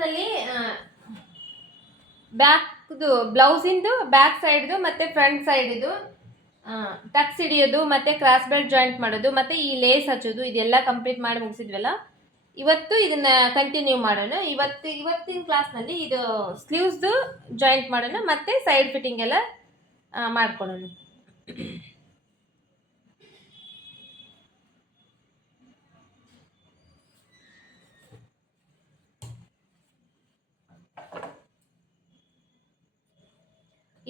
ಕ್ಲಾಸ್ನಲ್ಲಿ ಬ್ಲೌಸಿಂದು ಬ್ಯಾಕ್ ಸೈಡ್ದು ಮತ್ತು front ಸೈಡಿದು Tux ಹಿಡಿಯೋದು ಮತ್ತು ಕ್ರಾಸ್ ಬೆಲ್ಟ್ ಜಾಯಿಂಟ್ ಮಾಡೋದು ಮತ್ತು ಈ ಲೇಸ್ ಹಚ್ಚೋದು ಇದೆಲ್ಲ ಕಂಪ್ಲೀಟ್ ಮಾಡಿ ಮುಗಿಸಿದ್ವಲ್ಲ. ಇವತ್ತು ಇದನ್ನ ಕಂಟಿನ್ಯೂ ಮಾಡೋಣ. ಇವತ್ತಿನ ಕ್ಲಾಸ್ನಲ್ಲಿ ಇದು ಸ್ಲೀವ್ಸ್ದು ಜಾಯಿಂಟ್ ಮಾಡೋಣ ಮತ್ತು ಸೈಡ್ ಫಿಟ್ಟಿಂಗ್ ಎಲ್ಲ ಮಾಡ್ಕೊಳ್ಳೋಣ.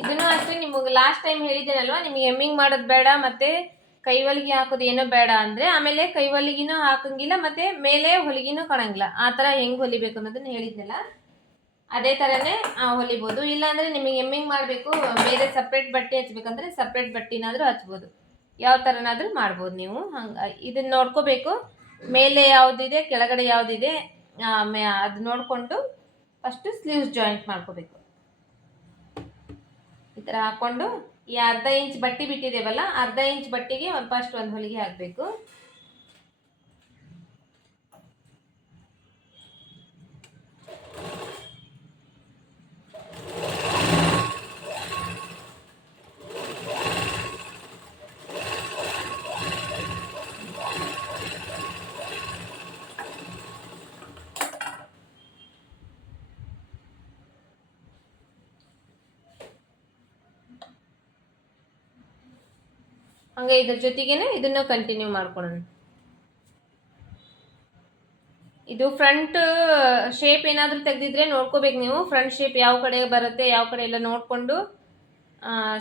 ಇದನ್ನು ಅಷ್ಟೇ ನಿಮಗೆ ಲಾಸ್ಟ್ ಟೈಮ್ ಹೇಳಿದ್ದೇನಲ್ವಾ, ನಿಮಗೆ ಎಮ್ಮಿಂಗ್ ಮಾಡೋದು ಬೇಡ ಮತ್ತು ಕೈ ಹೊಲಿಗೆ ಹಾಕೋದು ಏನೋ ಬೇಡ ಅಂದರೆ ಆಮೇಲೆ ಕೈ ಹೊಲಿಗೆನೂ ಹಾಕಂಗಿಲ್ಲ ಮತ್ತು ಮೇಲೆ ಹೊಲಿಗೆನೂ ಕಾಣಂಗಿಲ್ಲ. ಆ ಥರ ಹೆಂಗೆ ಹೊಲಿಬೇಕು ಅನ್ನೋದನ್ನು ಹೇಳಿದ್ನಲ್ಲ, ಅದೇ ಥರನೇ ಹೊಲಿಬೋದು. ಇಲ್ಲಾಂದರೆ ನಿಮಗೆ ಎಮ್ಮಿಂಗ್ ಮಾಡಬೇಕು, ಬೇರೆ ಸಪ್ರೇಟ್ ಬಟ್ಟೆ ಹಚ್ಬೇಕಂದ್ರೆ ಸಪ್ರೇಟ್ ಬಟ್ಟೆನಾದರೂ ಹಚ್ಬೋದು. ಯಾವ ಥರನಾದರೂ ಮಾಡ್ಬೋದು ನೀವು. ಹಂಗೆ ಇದನ್ನು ನೋಡ್ಕೋಬೇಕು, ಮೇಲೆ ಯಾವುದಿದೆ ಕೆಳಗಡೆ ಯಾವುದಿದೆ ಅದು ನೋಡಿಕೊಂಡು ಫಸ್ಟು ಸ್ಲೀವ್ಸ್ ಜಾಯಿಂಟ್ ಮಾಡ್ಕೋಬೇಕು. ಈ ಥರ ಹಾಕ್ಕೊಂಡು ಈ ಅರ್ಧ ಇಂಚ್ ಬಟ್ಟೆ ಬಿಟ್ಟಿದ್ದೇವಲ್ಲ, ಅರ್ಧ ಇಂಚ್ ಬಟ್ಟೆಗೆ ಫಸ್ಟ್ ಒಂದು ಹೊಲಿಗೆ ಹಾಕಬೇಕು. ಹಂಗೆ ಇದ್ರ ಜೊತೆಗೇನೆ ಇದನ್ನು ಕಂಟಿನ್ಯೂ ಮಾಡ್ಕೊಳ್ಳೋಣ. ಇದು ಫ್ರಂಟ್ ಶೇಪ್ ಏನಾದರೂ ತೆಗೆದಿದ್ರೆ ನೋಡ್ಕೋಬೇಕು ನೀವು. ಫ್ರಂಟ್ ಶೇಪ್ ಯಾವ ಕಡೆ ಬರುತ್ತೆ ಯಾವ ಕಡೆ ಎಲ್ಲ ನೋಡಿಕೊಂಡು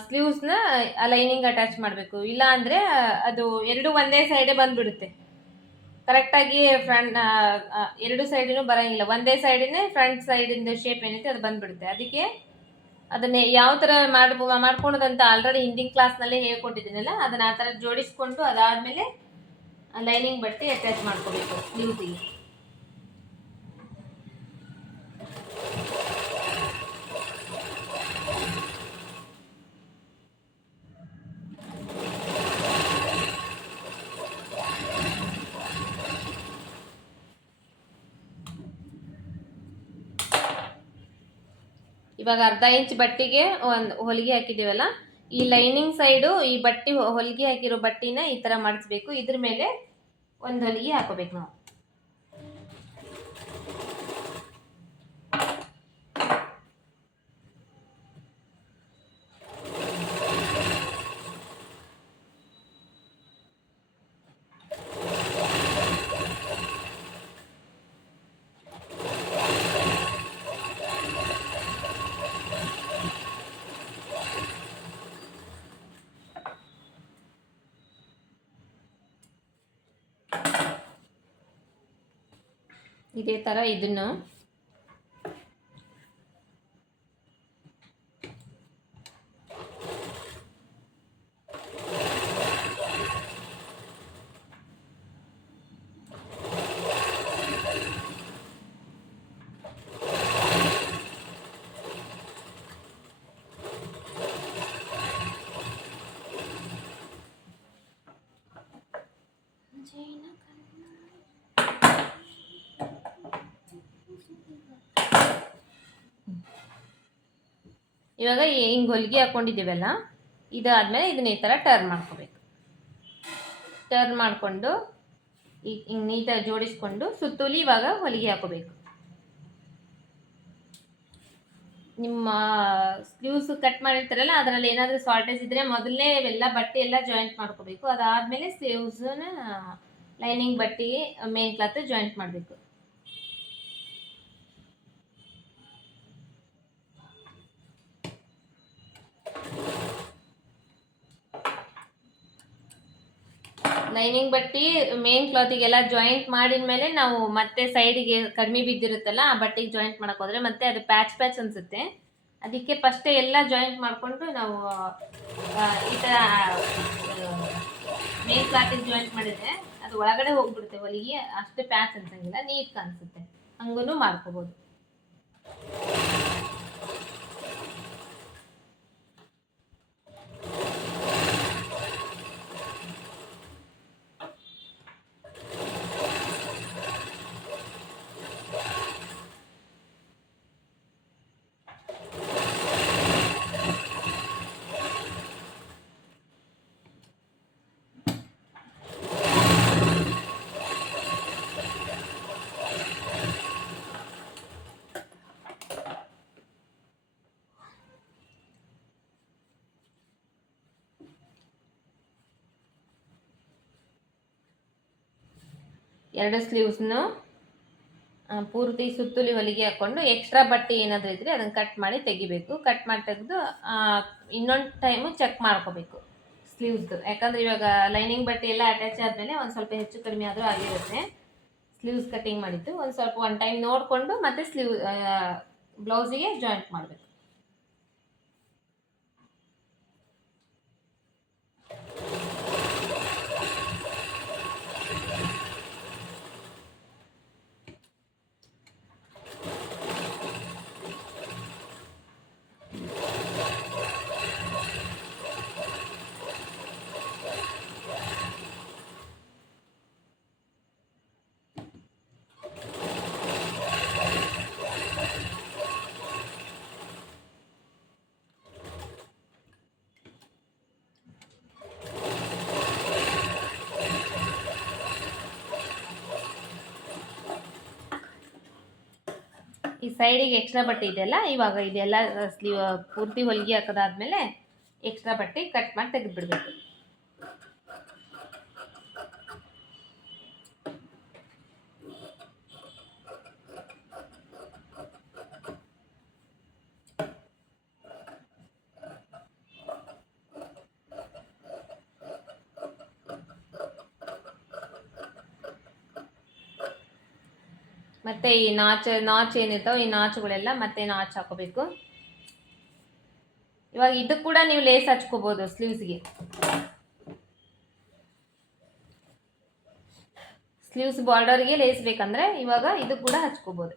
ಸ್ಲೀವ್ಸ್ನ ಲೈನಿಂಗ್ ಅಟ್ಯಾಚ್ ಮಾಡಬೇಕು. ಇಲ್ಲ ಅಂದರೆ ಅದು ಎರಡು ಒಂದೇ ಸೈಡೇ ಬಂದುಬಿಡುತ್ತೆ. ಕರೆಕ್ಟಾಗಿ ಎರಡು ಸೈಡಿನೂ ಬರೋಂಗಿಲ್ಲ, ಒಂದೇ ಸೈಡಿನೇ ಫ್ರಂಟ್ ಸೈಡಿಂದ ಶೇಪ್ ಏನೈತೆ ಅದು ಬಂದುಬಿಡುತ್ತೆ. ಅದಕ್ಕೆ ಅದನ್ನೇ ಯಾವ ಥರ ಮಾಡ್ಕೊಳೋದಂತ ಆಲ್ರೆಡಿ ಹಿಂದಿನ ಕ್ಲಾಸ್ನಲ್ಲೇ ಹೇಳ್ಕೊಟ್ಟಿದ್ದೀನಲ್ಲ, ಅದನ್ನು ಆ ಥರ ಜೋಡಿಸ್ಕೊಂಡು ಅದಾದಮೇಲೆ ಲೈನಿಂಗ್ ಬಟ್ಟೆ ಅಟ್ಯಾಚ್ ಮಾಡ್ಕೋಬೇಕು ಸ್ಲೀವ್ಸಿಗೆ. ಇವಾಗ ಅರ್ಧ ಇಂಚ್ ಬಟ್ಟೆಗೆ ಒಂದು ಹೊಲಿಗೆ ಹಾಕಿದ್ದೀವಲ್ಲ, ಈ ಲೈನಿಂಗ್ ಸೈಡು ಈ ಬಟ್ಟೆ ಹೊಲಿಗೆ ಹಾಕಿರೋ ಬಟ್ಟೆನ ಈ ಥರ ಮಾಡಿಸ್ಬೇಕು. ಇದ್ರ ಮೇಲೆ ಒಂದು ಹೊಲಿಗೆ ಹಾಕೋಬೇಕು ನಾವು. ಇದೇ ಥರ ಇದನ್ನು ಇವಾಗ ಹಿಂಗೆ ಹೊಲಿಗೆ ಹಾಕ್ಕೊಂಡಿದ್ದೀವಲ್ಲ, ಇದಾದಮೇಲೆ ಇದನ್ನ ಈ ಥರ ಟರ್ನ್ ಮಾಡ್ಕೋಬೇಕು. ಟರ್ನ್ ಮಾಡಿಕೊಂಡು ಹಿಂಗೆ ನೀಟಾಗಿ ಜೋಡಿಸ್ಕೊಂಡು ಸುತ್ತೂಲಿ ಇವಾಗ ಹೊಲಿಗೆ ಹಾಕೋಬೇಕು. ನಿಮ್ಮ ಸ್ಲೀವ್ಸ್ ಕಟ್ ಮಾಡಿರ್ತಾರಲ್ಲ ಅದರಲ್ಲಿ ಏನಾದರೂ ಶಾರ್ಟೇಜ್ ಇದ್ದರೆ ಮೊದಲನೇ ಇವೆಲ್ಲ ಬಟ್ಟೆ ಎಲ್ಲ ಜಾಯಿಂಟ್ ಮಾಡ್ಕೋಬೇಕು. ಅದಾದಮೇಲೆ ಸ್ಲೀವ್ಸನ್ನ ಲೈನಿಂಗ್ ಬಟ್ಟೆಗೆ ಮೇನ್ ಕ್ಲಾತ್ ಜಾಯಿಂಟ್ ಮಾಡಬೇಕು. ಲೈನಿಂಗ್ ಬಟ್ಟೆ ಮೇನ್ ಕ್ಲಾತಿಗೆಲ್ಲ ಜಾಯಿಂಟ್ ಮಾಡಿದ ಮೇಲೆ ನಾವು ಮತ್ತೆ ಸೈಡಿಗೆ ಕಡಿಮೆ ಬಿದ್ದಿರುತ್ತಲ್ಲ ಆ ಬಟ್ಟೆಗೆ ಜಾಯಿಂಟ್ ಮಾಡಕ್ಕೆ ಹೋದರೆ ಮತ್ತೆ ಅದು ಪ್ಯಾಚ್ ಅನಿಸುತ್ತೆ. ಅದಕ್ಕೆ ಫಸ್ಟೇ ಎಲ್ಲ ಜಾಯಿಂಟ್ ಮಾಡಿಕೊಂಡು ನಾವು ಈ ಥರ ಮೇನ್ ಕ್ಲಾತಿಗೆ ಜಾಯಿಂಟ್ ಮಾಡಿದರೆ ಅದು ಒಳಗಡೆ ಹೋಗ್ಬಿಡುತ್ತೆ ಹೊಲಿಗೆ, ಅಷ್ಟು ಪ್ಯಾಚ್ ಅನ್ಸಂಗಿಲ್ಲ, ನೀಟ್ ಕಾಣಿಸುತ್ತೆ. ಹಂಗೂ ಮಾಡ್ಕೋಬೋದು. ಎರಡು ಸ್ಲೀವ್ಸ್ನು ಪೂರ್ತಿ ಸುತ್ತುಲಿ ಹೊಲಿಗೆ ಹಾಕ್ಕೊಂಡು ಎಕ್ಸ್ಟ್ರಾ ಬಟ್ಟೆ ಏನಾದರೂ ಇದ್ದರೆ ಅದನ್ನು ಕಟ್ ಮಾಡಿ ತೆಗಿಬೇಕು. ಕಟ್ ಮಾಡಿ ತೆಗೆದು ಇನ್ನೊಂದು ಟೈಮು ಚೆಕ್ ಮಾಡ್ಕೋಬೇಕು ಸ್ಲೀವ್ಸ್ದು. ಯಾಕಂದರೆ ಇವಾಗ ಲೈನಿಂಗ್ ಬಟ್ಟೆ ಎಲ್ಲ ಅಟ್ಯಾಚ್ ಆದಮೇಲೆ ಒಂದು ಸ್ವಲ್ಪ ಹೆಚ್ಚು ಕಡಿಮೆ ಆದರೂ ಆಗಿರುತ್ತೆ. ಸ್ಲೀವ್ಸ್ ಕಟ್ಟಿಂಗ್ ಮಾಡಿದ್ದು ಒಂದು ಸ್ವಲ್ಪ ಒಂದು ಟೈಮ್ ನೋಡಿಕೊಂಡು ಮತ್ತೆ ಬ್ಲೌಸಿಗೆ ಜಾಯಿಂಟ್ ಮಾಡಬೇಕು. ಈ ಸೈಡಿಗೆ ಎಕ್ಸ್ಟ್ರಾ ಬಟ್ಟೆ ಇದೆಯಲ್ಲ, ಇವಾಗ ಇದೆಲ್ಲ ಪೂರ್ತಿ ಹೊಲಿಗೆ ಹಾಕೋದಾದ್ಮೇಲೆ ಎಕ್ಸ್ಟ್ರಾ ಬಟ್ಟೆ ಕಟ್ ಮಾಡಿ ತೆಗೆದುಬಿಡ್ಬೇಕು. ಮತ್ತೆ ಈ ನಾಚ್ ಏನಿರ್ತಾವೆ ಈ ನಾಚುಗಳೆಲ್ಲ ಮತ್ತೆ ನಾಚ್ ಹಾಕೋಬೇಕು. ಇವಾಗ ಇದು ಕೂಡ ನೀವು ಲೇಸ್ ಹಚ್ಕೋಬಹುದು ಸ್ಲೀವ್ಸ್ಗೆ. ಸ್ಲೀವ್ಸ್ ಬಾರ್ಡರ್ಗೆ ಲೇಸ್ ಬೇಕಂದ್ರೆ ಇವಾಗ ಇದು ಕೂಡ ಹಚ್ಕೋಬಹುದು.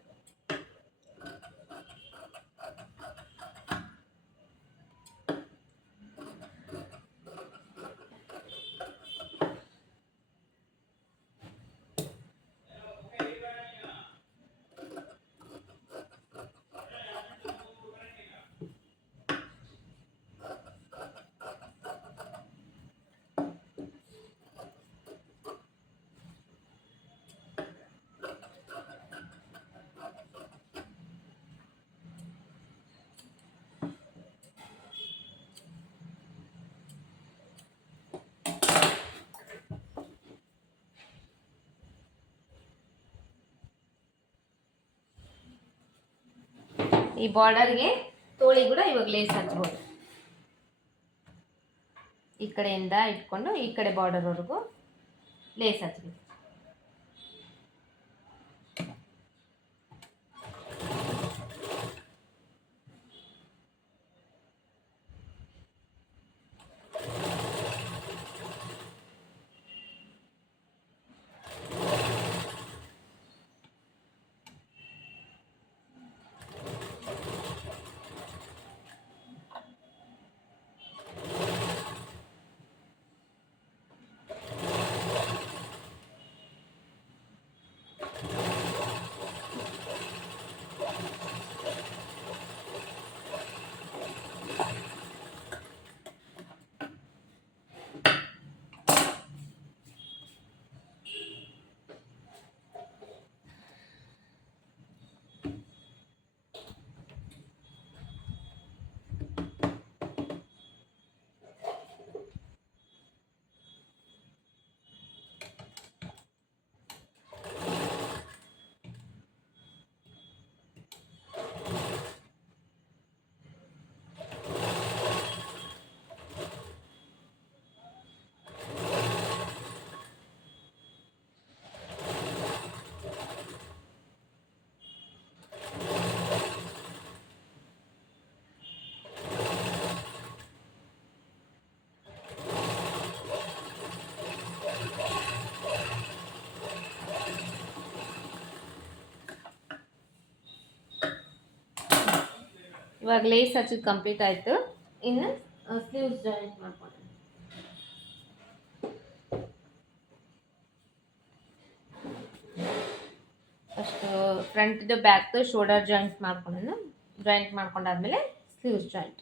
ಈ ಬಾರ್ಡರ್ಗೆ ತೋಳಿ ಕೂಡ ಇವಾಗ ಲೇಸ್ ಹಚ್ಬೋದು. ಈ ಕಡೆಯಿಂದ ಇಟ್ಕೊಂಡು ಈ ಕಡೆ ಬಾರ್ಡರ್ವರೆಗೂ ಲೇಸ್ ಹಚ್ಬೇಕು. ಇವಾಗ ಲೇಸ್ ಹಚ್ಚಿದ್ದು ಕಂಪ್ಲೀಟ್ ಆಯಿತು. ಇನ್ನು ಸ್ಲೀವ್ಸ್ ಜಾಯಿಂಟ್ ಮಾಡ್ಕೊಂಡು ಫಸ್ಟು ಫ್ರಂಟ್ದು ಬ್ಯಾಕ್ದು ಶೋಲ್ಡರ್ ಜಾಯಿಂಟ್ ಮಾಡ್ಕೊಂಡಾದ್ಮೇಲೆ ಸ್ಲೀವ್ಸ್ ಜಾಯಿಂಟ್.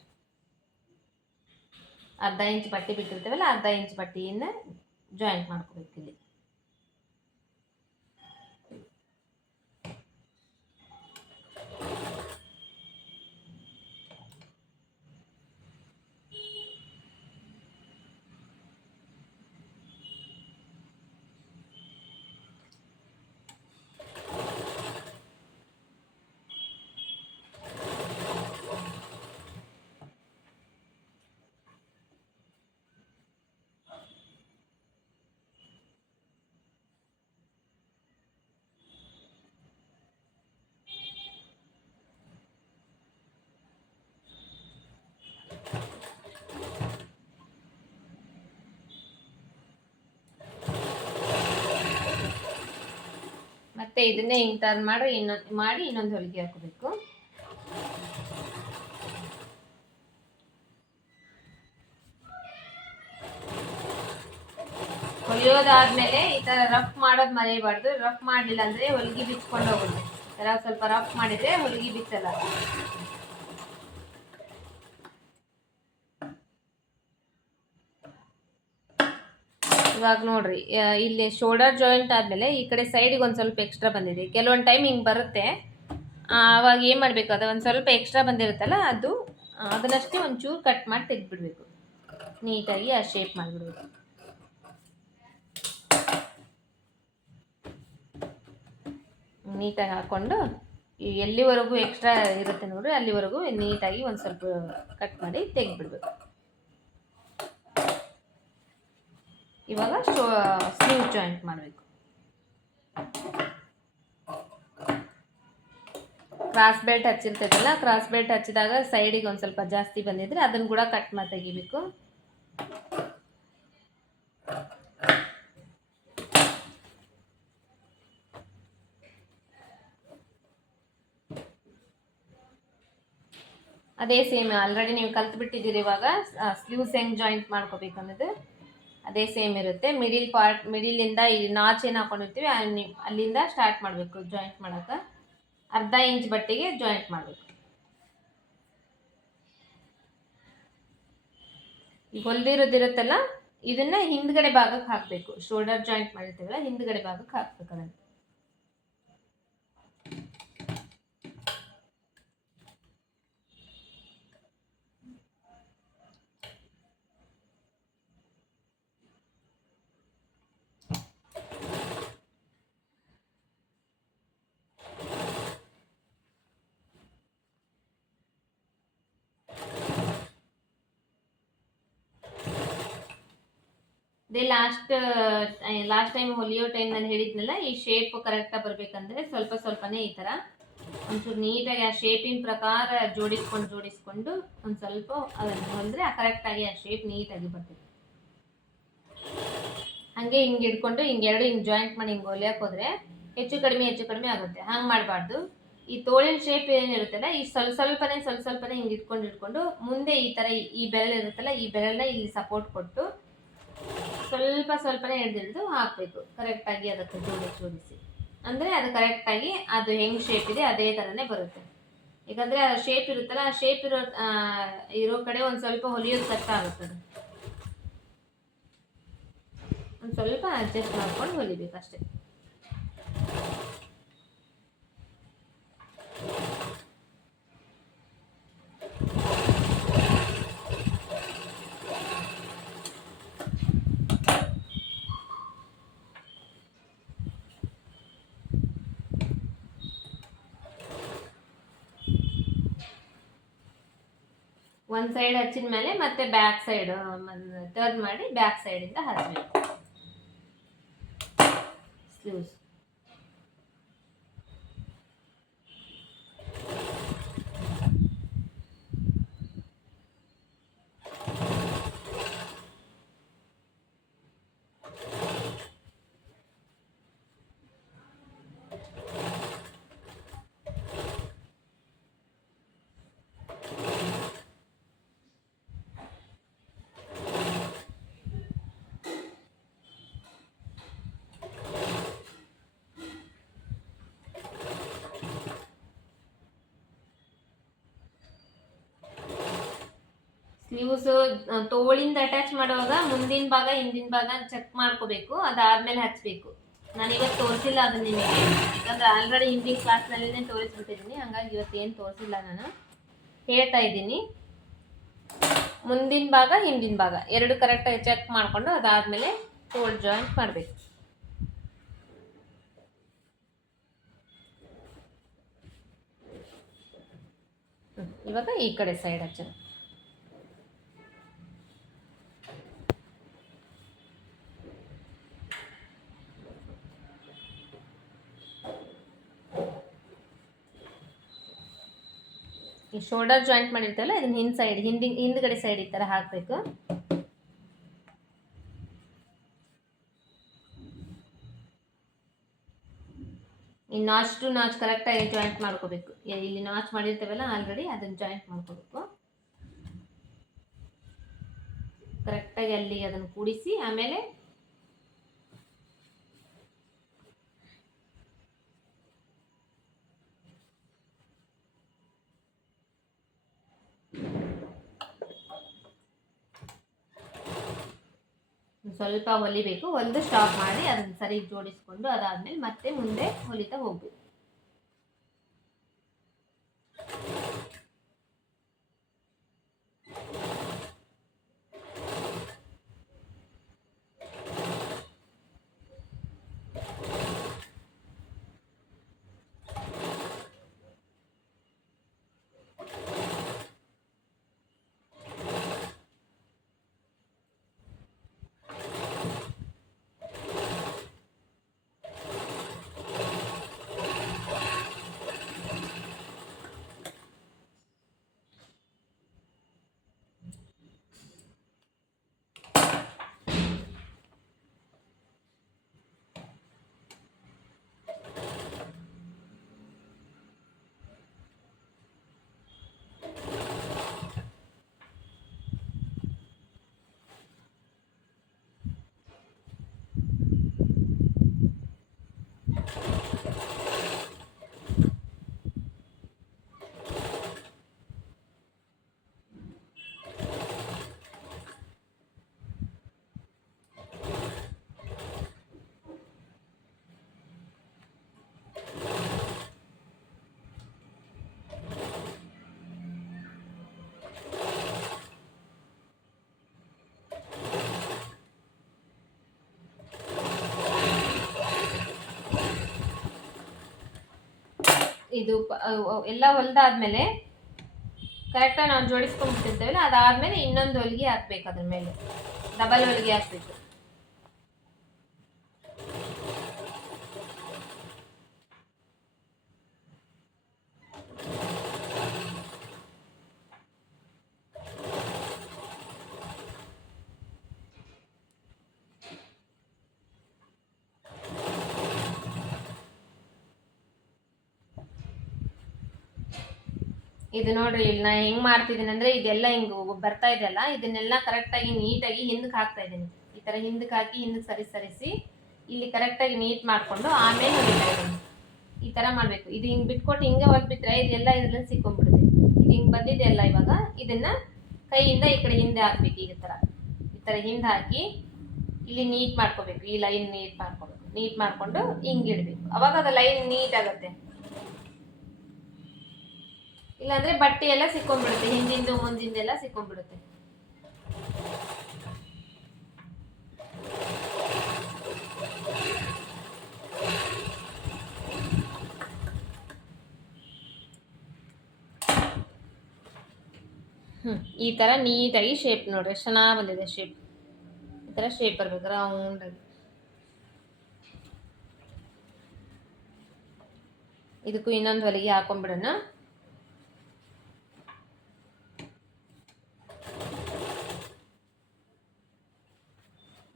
ಅರ್ಧ ಇಂಚ್ ಪಟ್ಟಿ ಬಿಟ್ಟಿರ್ತೇವಲ್ಲ, ಅರ್ಧ ಇಂಚ್ ಪಟ್ಟಿಯನ್ನು ಜಾಯಿಂಟ್ ಮಾಡ್ಕೋಬೇಕು ಇಲ್ಲಿ. ಮತ್ತೆ ಇದನ್ನೇ ಹಿಂಗೆ ಟರ್ನ್ ಮಾಡಿ ಇನ್ನೊಂದು ಹೊಲಿಗೆ ಹಾಕೋಬೇಕು. ಹೊಲಿಯೋದಾದ್ಮೇಲೆ ಈ ತರ ರಫ್ ಮಾಡೋದು ಮರೆಯಬಾರ್ದು. ರಫ್ ಮಾಡಲಿಲ್ಲ ಅಂದ್ರೆ ಹೊಲಿಗೆ ಬಿಚ್ಕೊಂಡು ಹೋಗುತ್ತೆ. ಈ ತರ ಸ್ವಲ್ಪ ರಫ್ ಮಾಡಿದ್ರೆ ಹೊಲಿಗೆ ಬಿಚ್ಚಲ್ಲ. ಇವಾಗ ನೋಡ್ರಿ, ಇಲ್ಲಿ ಶೋಲ್ಡರ್ ಜಾಯಿಂಟ್ ಆದಮೇಲೆ ಈ ಕಡೆ ಸೈಡಿಗೆ ಒಂದು ಸ್ವಲ್ಪ ಎಕ್ಸ್ಟ್ರಾ ಬಂದಿದೆ. ಕೆಲವೊಂದು ಟೈಮ್ ಹಿಂಗೆ ಬರುತ್ತೆ. ಅವಾಗ ಏನು ಮಾಡಬೇಕು, ಅದು ಒಂದು ಸ್ವಲ್ಪ ಎಕ್ಸ್ಟ್ರಾ ಬಂದಿರುತ್ತಲ್ಲ ಅದನ್ನಷ್ಟೇ ಒಂಚೂರು ಕಟ್ ಮಾಡಿ ತೆಗೆದುಬಿಡ್ಬೇಕು. ನೀಟಾಗಿ ಆ ಶೇಪ್ ಮಾಡಿಬಿಡ್ಬೇಕು. ನೀಟಾಗಿ ಹಾಕ್ಕೊಂಡು ಎಲ್ಲಿವರೆಗೂ ಎಕ್ಸ್ಟ್ರಾ ಇರುತ್ತೆ ನೋಡ್ರಿ ಅಲ್ಲಿವರೆಗೂ ನೀಟಾಗಿ ಒಂದು ಸ್ವಲ್ಪ ಕಟ್ ಮಾಡಿ ತೆಗೆದುಬಿಡ್ಬೇಕು. ಇವಾಗ ಸ್ಲೀವ್ ಜಾಯಿಂಟ್ ಮಾಡಬೇಕು. ಕ್ರಾಸ್ ಬೆಲ್ಟ್ ಹಚ್ಚಿರ್ತೈತಲ್ಲ, ಕ್ರಾಸ್ ಬೆಲ್ಟ್ ಹಚ್ಚಿದಾಗ ಸೈಡಿಗೆ ಒಂದು ಸ್ವಲ್ಪ ಜಾಸ್ತಿ ಬಂದಿದ್ರೆ ಅದನ್ನು ಕೂಡ ಕಟ್ ಮಾಡಿ ತೆಗಿಬೇಕು. ಅದೇ ಸೇಮ್ ಆಲ್ರೆಡಿ ನೀವು ಕಲ್ತ್ಬಿಟ್ಟಿದ್ದೀರಿ. ಇವಾಗ ಸ್ಲೀವ್ಸ್ ಹೆಂಗೆ ಜಾಯಿಂಟ್ ಮಾಡ್ಕೋಬೇಕು ಅನ್ನೋದು ಅದೇ ಸೇಮ್ ಇರುತ್ತೆ. ಮಿಡಿಲಿಂದ ಈ ನಾಚ್ ಏನು ಹಾಕೊಂಡಿರ್ತೀವಿ ಅಲ್ಲಿಂದ ಸ್ಟಾರ್ಟ್ ಮಾಡಬೇಕು ಜಾಯಿಂಟ್ ಮಾಡೋಕೆ. ಅರ್ಧ ಇಂಚ್ ಬಟ್ಟೆಗೆ ಜಾಯಿಂಟ್ ಮಾಡಬೇಕು. ಈಗ ಹೊಲ್ದಿರೋದಿರುತ್ತಲ್ಲ ಇದನ್ನ ಹಿಂದ್ಗಡೆ ಭಾಗಕ್ಕೆ ಹಾಕಬೇಕು. ಶೋಲ್ಡರ್ ಜಾಯಿಂಟ್ ಮಾಡಿರ್ತೀವಲ್ಲ ಹಿಂದ್ಗಡೆ ಭಾಗಕ್ಕೆ ಹಾಕ್ಬೇಕು ಅದನ್ನು. ಅದೇ ಲಾಸ್ಟ್ ಟೈಮ್ ಹೊಲಿಯೋ ಟೈಮ್ನಲ್ಲಿ ಹೇಳಿದ್ನಲ್ಲ, ಈ ಶೇಪ್ ಕರೆಕ್ಟಾಗಿ ಬರಬೇಕಂದ್ರೆ ಸ್ವಲ್ಪನೇ ಈ ಥರ ಒಂಚೂರು ನೀಟಾಗಿ ಆ ಶೇಪಿನ ಪ್ರಕಾರ ಜೋಡಿಸ್ಕೊಂಡು ಒಂದು ಸ್ವಲ್ಪ ಅದನ್ನು ಹೊಲಿದ್ರೆ ಕರೆಕ್ಟಾಗಿ ಆ ಶೇಪ್ ನೀಟಾಗಿ ಬರ್ತದೆ. ಹಾಗೆ ಹಿಂಗೆ ಹಿಡ್ಕೊಂಡು ಹಿಂಗೆ ಜಾಯಿಂಟ್ ಮಾಡಿ ಹಿಂಗೆ ಹೊಲಿಯಕ್ಕೆ ಹೋದರೆ ಹೆಚ್ಚು ಕಡಿಮೆ ಆಗುತ್ತೆ. ಹಂಗೆ ಮಾಡಬಾರ್ದು. ಈ ತೋಳಿನ ಶೇಪ್ ಏನಿರುತ್ತಲ್ಲ ಈ ಸ್ವಲ್ಪನೇ ಹಿಂಗೆ ಇಟ್ಕೊಂಡು ಮುಂದೆ ಈ ಥರ ಈ ಬೆರಳು ಇರುತ್ತಲ್ಲ ಈ ಬೆರಳನ್ನ ಇಲ್ಲಿ ಸಪೋರ್ಟ್ ಕೊಟ್ಟು ಸ್ವಲ್ಪನೇ ಹಿಡಿದು ಹಾಕಬೇಕು ಕರೆಕ್ಟಾಗಿ. ಅದಕ್ಕೆ ಜೋಡಿಸಿ ಅಂದರೆ ಅದು ಕರೆಕ್ಟಾಗಿ ಅದು ಹೆಂಗೆ ಶೇಪ್ ಇದೆ ಅದೇ ಥರನೇ ಬರುತ್ತೆ. ಯಾಕಂದರೆ ಆ ಶೇಪ್ ಇರುತ್ತಲ್ಲ ಆ ಶೇಪ್ ಇರೋ ಕಡೆ ಒಂದು ಸ್ವಲ್ಪ ಹೊಲಿಯೋದು ಕಷ್ಟ ಆಗುತ್ತದೆ. ಒಂದು ಸ್ವಲ್ಪ ಅಡ್ಜಸ್ಟ್ ಮಾಡ್ಕೊಂಡು ಹೊಲಿಬೇಕು ಅಷ್ಟೇ. ಒಂದು ಸೈಡ್ ಹಚ್ಚಿದ ಮೇಲೆ ಮತ್ತೆ ಬ್ಯಾಕ್ ಸೈಡ್ ಟರ್ನ್ ಮಾಡಿ ಬ್ಯಾಕ್ ಸೈಡಿಂದ ಹಚ್ಚಬೇಕು ಸ್ಲೀವ್ಸ್. ಸ್ಲೀವ್ಸ್ ತೋಳಿಂದ ಅಟ್ಯಾಚ್ ಮಾಡುವಾಗ ಮುಂದಿನ ಭಾಗ ಹಿಂದಿನ ಭಾಗ ಚೆಕ್ ಮಾಡ್ಕೋಬೇಕು. ಅದಾದ್ಮೇಲೆ ಹಚ್ಚಬೇಕು. ನಾನು ಇವತ್ತು ತೋರಿಸಿಲ್ಲ ಅದನ್ನ ನಿಮಗೆ, ಯಾಕಂದ್ರೆ ಆಲ್ರೆಡಿ ಹಿಂದಿನ ಕ್ಲಾಸ್ನಲ್ಲಿನೇ ತೋರಿಸ್ಬಿಟ್ಟಿದ್ದೀನಿ. ಹಂಗಾಗಿ ಇವತ್ತು ಏನು ತೋರಿಸಿಲ್ಲ, ನಾನು ಹೇಳ್ತಾ ಇದ್ದೀನಿ. ಮುಂದಿನ ಭಾಗ ಹಿಂದಿನ ಭಾಗ ಎರಡು ಕರೆಕ್ಟಾಗಿ ಚೆಕ್ ಮಾಡಿಕೊಂಡು ಅದಾದಮೇಲೆ ತೋಳು ಜಾಯಿಂಟ್ ಮಾಡಬೇಕು. ಇವಾಗ ಈ ಕಡೆ ಸೈಡ್ ಹಚ್ಚೋದು. ಈ ಶೋಲ್ಡರ್ ಜಾಯಿಂಟ್ ಮಾಡಿರ್ತಲ್ಲ ಇದನ್ನ ಹಿಂದ್ಗಡೆ ಸೈಡ್ ಈ ಥರ ಹಾಕಬೇಕು. ಈ ನಾಚ್ ಟು ನಾಚ್ ಕರೆಕ್ಟಾಗಿ ಜಾಯಿಂಟ್ ಮಾಡ್ಕೋಬೇಕು. ಇಲ್ಲಿ ನಾಚ್ ಮಾಡಿರ್ತೇವಲ್ಲ ಆಲ್ರೆಡಿ ಅದನ್ನು ಜಾಯಿಂಟ್ ಮಾಡ್ಕೋಬೇಕು ಕರೆಕ್ಟಾಗಿ. ಅಲ್ಲಿ ಅದನ್ನು ಕೂಡಿಸಿ ಆಮೇಲೆ ಸ್ವಲ್ಪ ಹೊಲಿಬೇಕು. ಹೊಲಿದು ಸ್ಟಾಪ್ ಮಾಡಿ ಅದನ್ನು ಸರಿ ಜೋಡಿಸ್ಕೊಂಡು ಅದಾದ್ಮೇಲೆ ಮತ್ತೆ ಮುಂದೆ ಹೊಲಿತಾ ಹೋಗ್ಬೇಕು. ಇದು ಎಲ್ಲ ಹೊಲ್ದಾದ್ಮೇಲೆ ಕರೆಕ್ಟಾಗಿ ನಾವು ಜೋಡಿಸ್ಕೊಂಡ್ಬಿಟ್ಟಿರ್ತೇವಲ್ಲ, ಅದಾದ್ಮೇಲೆ ಇನ್ನೊಂದು ಹೊಲಿಗೆ ಹಾಕ್ಬೇಕು. ಅದ್ರ ಮೇಲೆ ಡಬಲ್ ಹೊಲಿಗೆ ಹಾಕ್ಬೇಕು. ಇದು ನೋಡ್ರಿ, ಇಲ್ಲಿ ನಾ ಹೆಂಗ್ ಮಾಡ್ತಿದ್ದೀನಿ ಅಂದ್ರೆ ಇದೆಲ್ಲ ಹಿಂಗ್ ಬರ್ತಾ ಇದೆಯಲ್ಲ, ಇದನ್ನೆಲ್ಲ ಕರೆಕ್ಟಾಗಿ ನೀಟಾಗಿ ಹಿಂದಕ್ಕೆ ಹಾಕ್ತಾ ಇದ್ದೀನಿ. ಈ ತರ ಹಿಂದಕ್ಕೆ ಹಾಕಿ ಹಿಂದಕ್ಕೆ ಸರಿಸಿ ಇಲ್ಲಿ ಕರೆಕ್ಟಾಗಿ ನೀಟ್ ಮಾಡ್ಕೊಂಡು ಆಮೇಲೆ ಹೊಲಿತಾ ಇದ್ದೀನಿ. ಈ ತರ ಮಾಡ್ಬೇಕು. ಇದು ಹಿಂಗ್ ಬಿಟ್ಕೊಟ್ಟು ಹಿಂಗೆ ಹೊಲ್ಬಿಟ್ರೆ ಇದೆಲ್ಲ ಇದ್ರಲ್ಲಿ ಸಿಕ್ಕೊಂಡ್ಬಿಡುತ್ತೆ. ಇದು ಹಿಂಗ್ ಬಂದಿದೆಯಲ್ಲ, ಇವಾಗ ಇದನ್ನ ಕೈಯಿಂದ ಈ ಕಡೆ ಹಿಂದೆ ಹಾಕ್ಬೇಕು. ಈ ತರ ಹಿಂದೆ ಹಾಕಿ ಇಲ್ಲಿ ನೀಟ್ ಮಾಡ್ಕೋಬೇಕು. ಈ ಲೈನ್ ನೀಟ್ ಮಾಡ್ಕೋಬೇಕು. ನೀಟ್ ಮಾಡ್ಕೊಂಡು ಹಿಂಗ್ ಇಡ್ಬೇಕು. ಅವಾಗ ಅದು ಲೈನ್ ನೀಟ್ ಆಗುತ್ತೆ. ಇಲ್ಲಾಂದ್ರೆ ಬಟ್ಟೆ ಎಲ್ಲ ಸಿಕ್ಕೊಂಡ್ಬಿಡುತ್ತೆ, ಹಿಂದಿಂದು ಮುಂದಿಂದೆಲ್ಲ ಸಿಕ್ಕೊಂಡ್ಬಿಡುತ್ತೆ. ಈ ತರ ನೀಟಾಗಿ ಶೇಪ್ ನೋಡ್ರಿ, ಚೆನ್ನಾಗಿ ಬಂದಿದೆ ಶೇಪ್. ಈ ತರ ಶೇಪ್ ಬರ್ಬೇಕು ರೌಂಡ್ ಆಗಿ. ಇದಕ್ಕೂ ಇನ್ನೊಂದು ಹೊಲಿಗೆ ಹಾಕೊಂಡ್ಬಿಡೋಣ.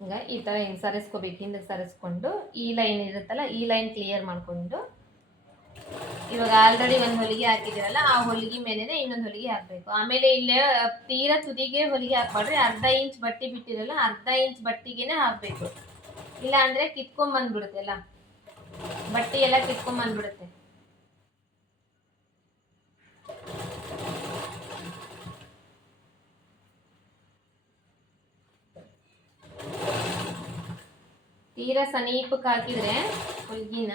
ಈಗ ಈ ತರ ಹಿಂಗೆ ಸರಿಸ್ಕೋಬೇಕು. ಹಿಂದಕ್ಕೆ ಸರಿಸ್ಕೊಂಡು ಈ ಲೈನ್ ಇರುತ್ತಲ್ಲ, ಈ ಲೈನ್ ಕ್ಲಿಯರ್ ಮಾಡ್ಕೊಂಡು ಇವಾಗ ಆಲ್ರೆಡಿ ಒಂದು ಹೊಲಿಗೆ ಹಾಕಿದಿರಲ್ಲ, ಆ ಹೊಲಿಗೆ ಮೇಲೆನೆ ಇನ್ನೊಂದು ಹೊಲಿಗೆ ಹಾಕ್ಬೇಕು. ಆಮೇಲೆ ಇಲ್ಲೇ ತೀರಾ ತುದಿಗೆ ಹೊಲಿಗೆ ಹಾಕ್ಬಾರ್ರಿ. ಅರ್ಧ ಇಂಚ್ ಬಟ್ಟೆ ಬಿಟ್ಟಿರಲ್ಲ, ಅರ್ಧ ಇಂಚ್ ಬಟ್ಟಿಗೆನೆ ಹಾಕ್ಬೇಕು. ಇಲ್ಲ ಅಂದ್ರೆ ಕಿತ್ಕೊಂಡ್ಬಂದ್ಬಿಡುತ್ತೆ, ಎಲ್ಲ ಬಟ್ಟೆ ಎಲ್ಲ ಕಿತ್ಕೊಂಡ್ಬಂದ್ಬಿಡುತ್ತೆ. ತೀರಾ ಸಮೀಪಕ್ಕೆ ಹಾಕಿದ್ರೆ ಹೊಲಿಗೆನ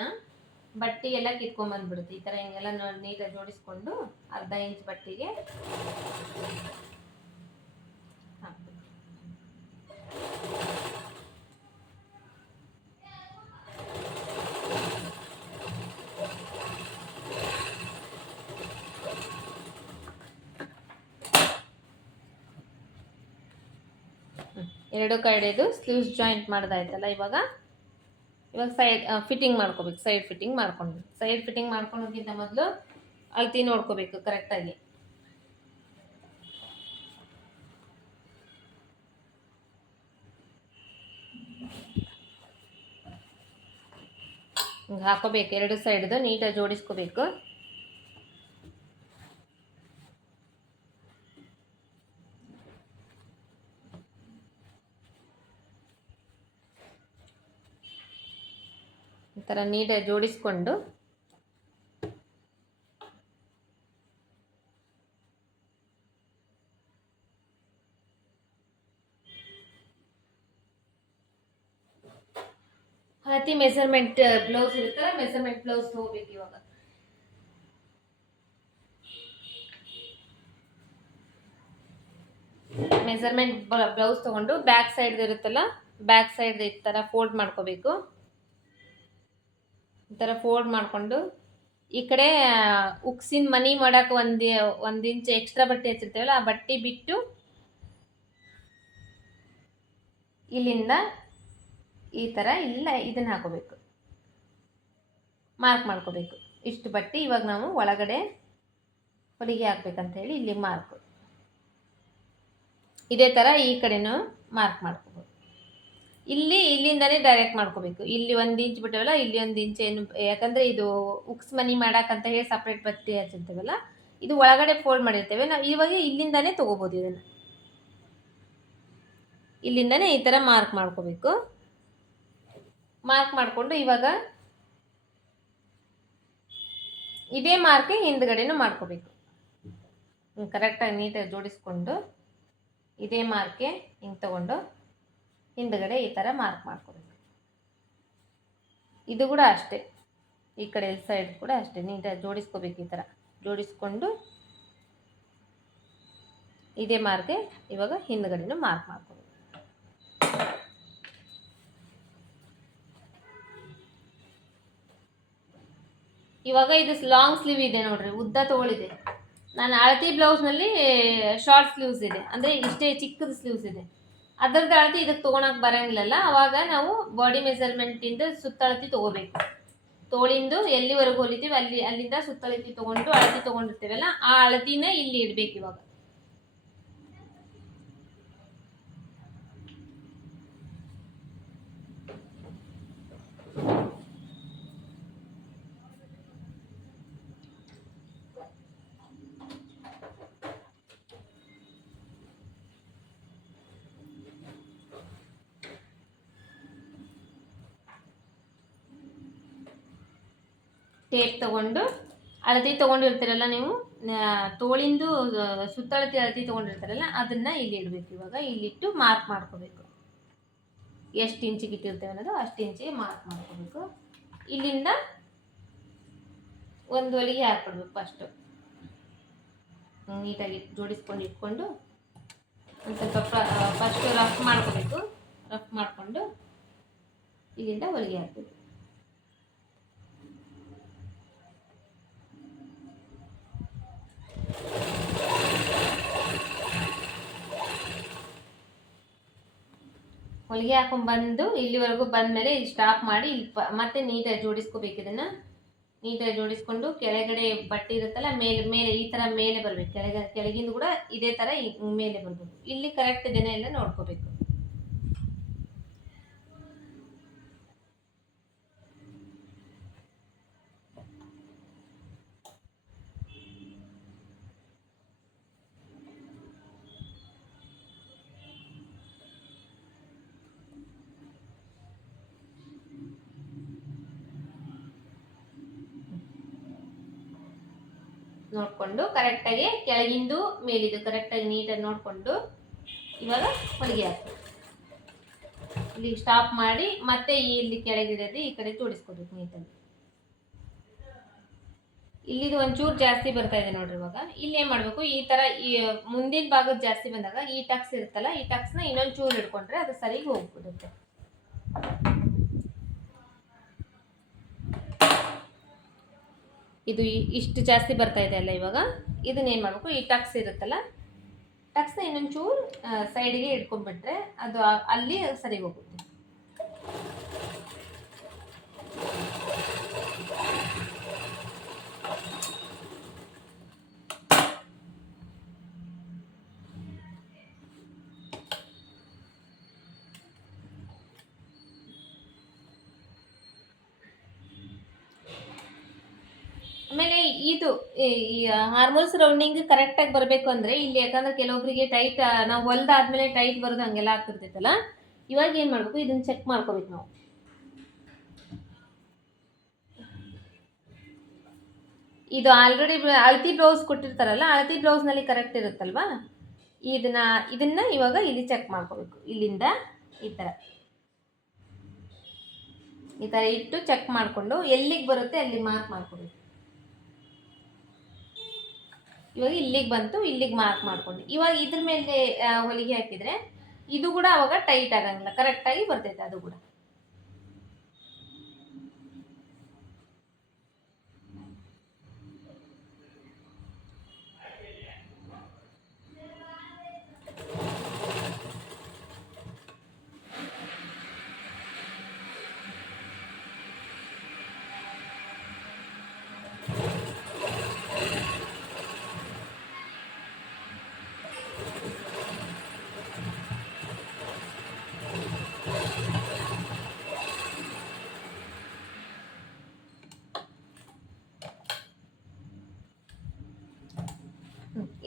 ಬಟ್ಟೆ ಎಲ್ಲ ಕಿತ್ಕೊಂಡ್ಬಂದ್ಬಿಡುತ್ತೆ. ಈ ತರ ಹಿಂಗೆಲ್ಲ ನೀಟಾಗಿ ಜೋಡಿಸ್ಕೊಂಡು ಅರ್ಧ ಇಂಚ್ ಬಟ್ಟೆಗೆ ಹಾಕ್ಬೇಕು. ಎರಡು ಕಡೆದು ಸ್ಲೀವ್ಸ್ ಜಾಯಿಂಟ್ ಮಾಡ್ದಾಯ್ತಲ್ಲ. ಇವಾಗ ಸೈಡ್ ಫಿಟ್ಟಿಂಗ್ ಮಾಡ್ಕೋಬೇಕು. ಸೈಡ್ ಫಿಟ್ಟಿಂಗ್ ಮಾಡ್ಕೊಳೋಕ್ಕಿಂತ ಮೊದಲು ಅಳತೆ ನೋಡ್ಕೋಬೇಕು ಕರೆಕ್ಟಾಗಿ. ಹಿಂಗೆ ಹಾಕೋಬೇಕು, ಎರಡು ಸೈಡ್ದು ನೀಟಾಗಿ ಜೋಡಿಸ್ಕೋಬೇಕು. ಈ ಥರ ನೀಟಾಗಿ ಜೋಡಿಸ್ಕೊಂಡು ಅಳತಿ ಮೆಸರ್ಮೆಂಟ್ ಬ್ಲೌಸ್ ಇರುತ್ತಲ್ಲ, ಮೆಸರ್ಮೆಂಟ್ ಬ್ಲೌಸ್ ತಗೋಬೇಕು. ಇವಾಗ ಮೆಸರ್ಮೆಂಟ್ ಬ್ಲೌಸ್ ತಗೊಂಡು ಬ್ಯಾಕ್ ಸೈಡ್ ಇರುತ್ತಲ್ಲ, ಬ್ಯಾಕ್ ಸೈಡ್ ಈ ಥರ ಫೋಲ್ಡ್ ಮಾಡ್ಕೋಬೇಕು. ಈ ಥರ ಫೋಲ್ಡ್ ಮಾಡಿಕೊಂಡು ಈ ಕಡೆ ಉಕ್ಸಿನ ಮನಿ ಮಾಡೋಕೆ ಒಂದು ಇಂಚ್ ಎಕ್ಸ್ಟ್ರಾ ಬಟ್ಟೆ ಹಚ್ಚಿರ್ತೇವಲ್ಲ, ಆ ಬಟ್ಟೆ ಬಿಟ್ಟು ಇಲ್ಲಿಂದ ಈ ಥರ ಇಲ್ಲ ಇದನ್ನು ಹಾಕೋಬೇಕು, ಮಾರ್ಕ್ ಮಾಡ್ಕೋಬೇಕು. ಇಷ್ಟು ಬಟ್ಟೆ ಇವಾಗ ನಾವು ಒಳಗಡೆ ಹೊಲಿಗೆ ಹಾಕ್ಬೇಕಂತ ಹೇಳಿ ಇಲ್ಲಿ ಮಾರ್ಕ್, ಇದೇ ಥರ ಈ ಕಡೆನೂ ಮಾರ್ಕ್ ಮಾಡ್ಕೋಬೇಕು. ಇಲ್ಲಿಂದನೇ ಡೈರೆಕ್ಟ್ ಮಾಡ್ಕೋಬೇಕು. ಇಲ್ಲಿ 1 ಇಂಚ್ ಬಿಟ್ಟವಲ್ಲ, ಇಲ್ಲಿ 1 ಇಂಚ್ ಏನು, ಯಾಕಂದರೆ ಇದು ಉಕ್ಸ್ ಮನಿ ಮಾಡಕ್ಕಂತ ಹೇಳಿ ಸಪ್ರೇಟ್ ಬಟ್ಟೆ ಹಚ್ಚಿರ್ತೇವಲ್ಲ, ಇದು ಒಳಗಡೆ ಫೋಲ್ಡ್ ಮಾಡಿರ್ತೇವೆ ನಾವು. ಇವಾಗ ಇಲ್ಲಿಂದನೇ ತೊಗೋಬೋದು. ಇದನ್ನು ಇಲ್ಲಿಂದನೇ ಈ ಥರ ಮಾರ್ಕ್ ಮಾಡ್ಕೋಬೇಕು. ಮಾರ್ಕ್ ಮಾಡಿಕೊಂಡು ಇವಾಗ ಇದೇ ಮಾರ್ಕೆ ಹಿಂದ್ಗಡೆನೂ ಮಾಡ್ಕೋಬೇಕು. ಕರೆಕ್ಟಾಗಿ ನೀಟಾಗಿ ಜೋಡಿಸ್ಕೊಂಡು ಇದೇ ಮಾರ್ಕೆ ಹಿಂಗೆ ತಗೊಂಡು ಹಿಂದ್ಗಡೆ ಈ ಥರ ಮಾರ್ಕ್ ಮಾಡ್ಕೋಬೇಕು. ಇದು ಕೂಡ ಅಷ್ಟೇ, ಈ ಕಡೆ ಸೈಡ್ ಕೂಡ ಅಷ್ಟೇ ನೀಟಾಗಿ ಜೋಡಿಸ್ಕೋಬೇಕು. ಈ ಥರ ಜೋಡಿಸ್ಕೊಂಡು ಇದೇ ಮಾರ್ಕೆ ಇವಾಗ ಹಿಂದ್ಗಡೆನೂ ಮಾರ್ಕ್ ಮಾಡ್ಕೋಬೇಕು. ಇವಾಗ ಇದು ಲಾಂಗ್ ಸ್ಲೀವ್ ಇದೆ ನೋಡ್ರಿ, ಉದ್ದ ತಗೊಳ್ಳಿದೆ. ನಾನು ಅಳತಿ ಬ್ಲೌಸ್ನಲ್ಲಿ ಶಾರ್ಟ್ ಸ್ಲೀವ್ಸ್ ಇದೆ, ಅಂದರೆ ಇಷ್ಟೇ ಚಿಕ್ಕದು ಸ್ಲೀವ್ಸ್ ಇದೆ. ಅದರದ್ದು ಅಳತಿ ಇದಕ್ಕೆ ತೊಗೊಳಕ್ಕೆ ಬರೋಂಗಿಲ್ಲಲ್ಲ, ಅವಾಗ ನಾವು ಬಾಡಿ ಮೆಸರ್ಮೆಂಟಿಂದ ಸುತ್ತಳತಿ ತೊಗೋಬೇಕು. ತೋಳಿಂದು ಎಲ್ಲಿವರೆಗೂ ಹೊಲಿತೀವಿ ಅಲ್ಲಿಂದ ಸುತ್ತಳತಿ ತೊಗೊಂಡು ಅಳತಿ ತೊಗೊಂಡಿರ್ತೇವಲ್ಲ, ಆ ಅಳತಿನ ಇಲ್ಲಿ ಇಡಬೇಕು. ಇವಾಗ ಟೇಪ್ ತೊಗೊಂಡು ಅಳತಿ ತೊಗೊಂಡಿರ್ತೀರಲ್ಲ ನೀವು, ತೋಳಿಂದು ಸುತ್ತಳತಿ ಅಳತಿ ತೊಗೊಂಡಿರ್ತಾರಲ್ಲ, ಅದನ್ನು ಇಲ್ಲಿ ಇಡಬೇಕು. ಇವಾಗ ಇಲ್ಲಿಟ್ಟು ಮಾರ್ಕ್ ಮಾಡ್ಕೋಬೇಕು. ಎಷ್ಟು ಇಂಚಿಗೆ ಇಟ್ಟಿರ್ತೇವೆ ಅನ್ನೋದು ಅಷ್ಟು ಇಂಚಿಗೆ ಮಾರ್ಕ್ ಮಾಡ್ಕೋಬೇಕು. ಇಲ್ಲಿಂದ ಒಂದು ಹೊಲಿಗೆ ಹಾಕ್ಬಿಡ್ಬೇಕು. ನೀಟಾಗಿ ಜೋಡಿಸ್ಕೊಂಡು ಇಟ್ಕೊಂಡು ಒಂದು ಸ್ವಲ್ಪ ಫಸ್ಟು ರಫ್ ಮಾಡ್ಕೋಬೇಕು. ರಫ್ ಮಾಡಿಕೊಂಡು ಇಲ್ಲಿಂದ ಹೊಲಿಗೆ ಹಾಕಬೇಕು. ಹೊಲಿಗೆ ಹಾಕೊಂಡು ಬಂದು ಇಲ್ಲಿವರೆಗೂ ಬಂದಮೇಲೆ ಇಲ್ಲಿ ಸ್ಟಾಪ್ ಮಾಡಿ ಇಲ್ಲಿ ಮತ್ತೆ ನೀಟಾಗಿ ಜೋಡಿಸ್ಕೋಬೇಕು. ಇದನ್ನು ನೀಟಾಗಿ ಜೋಡಿಸ್ಕೊಂಡು ಕೆಳಗಡೆ ಬಟ್ಟೆ ಇರುತ್ತಲ್ಲ, ಮೇಲೆ ಈ ಥರ ಮೇಲೆ ಬರಬೇಕು. ಕೆಳಗಿಂದ ಕೂಡ ಇದೇ ಥರ ಮೇಲೆ ಬರಬೇಕು. ಇಲ್ಲಿ ಕರೆಕ್ಟ್ ದಿನ ಎಲ್ಲ ನೋಡ್ಕೋಬೇಕು. ನೋಡಿಕೊಂಡು ಕರೆಕ್ಟಾಗಿ ಕೆಳಗಿಂದು ಮೇಲಿದು ಕರೆಕ್ಟಾಗಿ ನೀಟಾಗಿ ನೋಡಿಕೊಂಡು ಇವಾಗ ಹೊಲಿಗೆ ಹಾಕ್ಬೇಕು. ಇಲ್ಲಿ ಸ್ಟಾಪ್ ಮಾಡಿ ಮತ್ತೆ ಇಲ್ಲಿ ಕೆಳಗಿಡೋದು ಈ ಕಡೆ ಜೋಡಿಸ್ಕೋಬೇಕು ನೀಟಾಗಿ. ಇಲ್ಲಿದು ಒಂಚೂರು ಜಾಸ್ತಿ ಬರ್ತಾ ಇದೆ ನೋಡ್ರಿ. ಇವಾಗ ಇಲ್ಲಿ ಏನು ಮಾಡಬೇಕು, ಈ ಥರ ಈ ಮುಂದಿನ ಭಾಗದ ಜಾಸ್ತಿ ಬಂದಾಗ ಈ ಟಕ್ಸ್ ಇರುತ್ತಲ್ಲ, ಈ ಟಕ್ಸ್ನ ಇನ್ನೊಂದು ಚೂರು ಹಿಡ್ಕೊಂಡ್ರೆ ಅದು ಸರಿಗೆ ಹೋಗ್ಬಿಡುತ್ತೆ. ಇದು ಇಷ್ಟು ಜಾಸ್ತಿ ಬರ್ತಾ ಇದೆ ಅಲ್ಲ, ಇವಾಗ ಇದನ್ನೇನು ಮಾಡಬೇಕು, ಈ ಟಕ್ಸ್ ಇರುತ್ತಲ್ಲ, ಟಕ್ಸ್ನ ಇನ್ನೊಂದು ಚೂರು ಸೈಡಿಗೆ ಇಟ್ಕೊಂಡ್ಬಿಟ್ರೆ ಅದು ಅಲ್ಲಿ ಸರಿ ಹೋಗುತ್ತೆ. ಇದು ಈ ಹಾರ್ಮೋನ್ಸ್ ರೌಂಡಿಂಗ್ ಕರೆಕ್ಟಾಗಿ ಬರಬೇಕು ಅಂದರೆ ಇಲ್ಲಿ, ಯಾಕಂದ್ರೆ ಕೆಲವೊಬ್ಬರಿಗೆ ಟೈಟ್, ನಾವು ಹೊಲ್ದಾದ್ಮೇಲೆ ಟೈಟ್ ಬರೋದು ಹಂಗೆಲ್ಲ ಆಗ್ತಿರ್ತೈತಲ್ಲ. ಇವಾಗ ಏನು ಮಾಡಬೇಕು, ಇದನ್ನು ಚೆಕ್ ಮಾಡ್ಕೋಬೇಕು ನಾವು. ಇದು ಆಲ್ರೆಡಿ ಅಳತಿ ಬ್ಲೌಸ್ ಕೊಟ್ಟಿರ್ತಾರಲ್ಲ, ಅಳತಿ ಬ್ಲೌಸ್ನಲ್ಲಿ ಕರೆಕ್ಟ್ ಇರುತ್ತಲ್ವಾ, ಇದನ್ನ ಇವಾಗ ಇಲ್ಲಿ ಚೆಕ್ ಮಾಡ್ಕೋಬೇಕು. ಇಲ್ಲಿಂದ ಈ ಥರ ಇಟ್ಟು ಚೆಕ್ ಮಾಡಿಕೊಂಡು ಎಲ್ಲಿಗೆ ಬರುತ್ತೆ ಅಲ್ಲಿ ಮಾರ್ಕ್ ಮಾಡ್ಕೋಬೇಕು. ಇವಾಗ ಇಲ್ಲಿಗೆ ಬಂತು, ಇಲ್ಲಿಗೆ ಮಾರ್ಕ್ ಮಾಡ್ಕೊಂಡು ಇವಾಗ ಇದ್ರ ಮೇಲೆ ಹೊಲಿಗೆ ಹಾಕಿದರೆ ಇದು ಕೂಡ ಅವಾಗ ಟೈಟ್ ಆಗಂಗಿಲ್ಲ, ಕರೆಕ್ಟಾಗಿ ಬರ್ತೈತೆ ಅದು ಕೂಡ.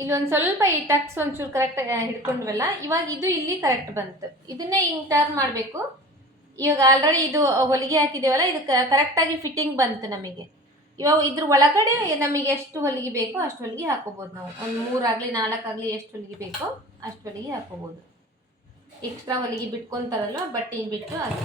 ಇಲ್ಲೊಂದು ಸ್ವಲ್ಪ ಈ ಟಕ್ಸ್ ಒಂಚೂರು ಕರೆಕ್ಟಾಗಿ ಹಿಡ್ಕೊಂಡ್ವಲ್ಲ, ಇವಾಗ ಇದು ಇಲ್ಲಿ ಕರೆಕ್ಟ್ ಬಂತು. ಇದನ್ನೇ ಹಿಂಗೆ ಟರ್ನ್ ಮಾಡಬೇಕು. ಇವಾಗ ಆಲ್ರೆಡಿ ಇದು ಹೊಲಿಗೆ ಹಾಕಿದ್ದೇವಲ್ಲ, ಇದು ಕರೆಕ್ಟಾಗಿ ಫಿಟ್ಟಿಂಗ್ ಬಂತು ನಮಗೆ. ಇವಾಗ ಇದ್ರ ಒಳಗಡೆ ನಮಗೆ ಎಷ್ಟು ಹೊಲಿಗೆ ಬೇಕೋ ಅಷ್ಟು ಹೊಲಿಗೆ ಹಾಕೋಬೋದು ನಾವು. ಒಂದು 3 ಆಗಲಿ 4 ಆಗಲಿ ಎಷ್ಟು ಹೊಲಿಗೆ ಬೇಕೋ ಅಷ್ಟು ಹೊಲಿಗೆ ಹಾಕೋಬೋದು. ಎಕ್ಸ್ಟ್ರಾ ಹೊಲಿಗೆ ಬಿಟ್ಕೊತಾರಲ್ವ, ಬಟ್ಟೆ ಬಿಟ್ಟು ಅದು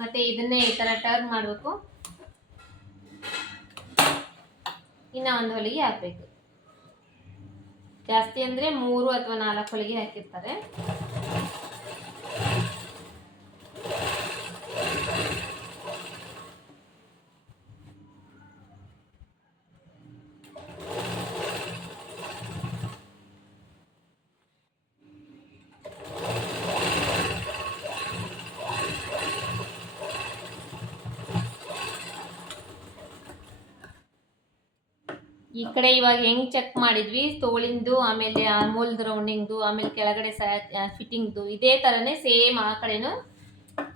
ಮತ್ತೆ ಇದನ್ನೇ ಈ ಥರ ಟರ್ನ್ ಮಾಡಬೇಕು. ಇನ್ನು ಒಂದು ಹೊಲಿಗೆ ಹಾಕಬೇಕು. ಜಾಸ್ತಿ ಅಂದರೆ 3 ಅಥವಾ 4 ಹೊಲಿಗೆ ಹಾಕಿರ್ತಾರೆ. ಈ ಕಡೆ ಇವಾಗ ಹೆಂಗೆ ಚೆಕ್ ಮಾಡಿದ್ವಿ, ತೋಳಿಂದು, ಆಮೇಲೆ ಆರ್ಮೋಲ್ದು ರೌಂಡಿಂಗ್ದು, ಆಮೇಲೆ ಕೆಳಗಡೆ ಫಿಟ್ಟಿಂಗ್ದು, ಇದೇ ಥರನೇ ಸೇಮ್ ಆ ಕಡೆನೂ